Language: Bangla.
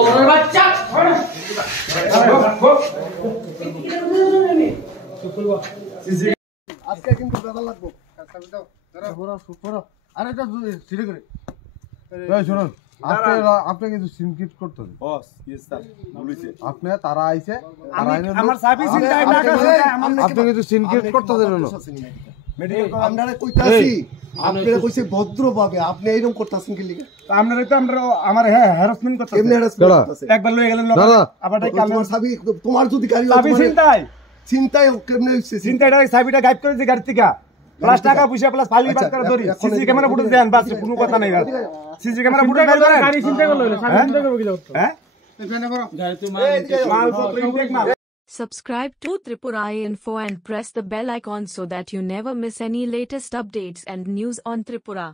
ওরে বাচ্চা আজকে কিন্তু বেদা লাগবো আরে এটা সিঁড়ি করে শুনুন আপনি কিন্তু সিনকিট করতেছেন বস ইয়েস স্যার বলেছে আপনি তারা আইছে আমার সাবি সিনটাই না আপনি কিন্তু সিনকিট করতেছেন না আপনারা কইতাছি আপনারা কইছে ভদ্রভাবে আপনি এইরকম করতেছেন কি লিগে আপনারা তো আমরা আমার হ্যারাসমেন্ট করতেছেন কেমনে হ্যারাসমেন্ট করতেছেন একবার লয়ে গেলেন আবার তোমার সাবি তোমার যদি গাড়ি সাবি চিন্তাই কেমনে হইছে চিন্তাটা সাবিটা গাইড করে যে গাড়ি থেকে প্লাস টাকা পয়সা প্লাস ফাইল বার করে ধরি সিসি ক্যামেরা ফুটেজ দেন বাস কোনো কথা নাই সিসি ক্যামেরা ফুটেজ বের করেন গাড়ি চিন্তা করলো সাবি চিন্তা করব কি যাও হ্যাঁ এখানে করো গাড়ি তো মাল ইনটেক মাল Subscribe to Tripura Info and press the bell icon so that you never miss any latest updates and news on Tripura.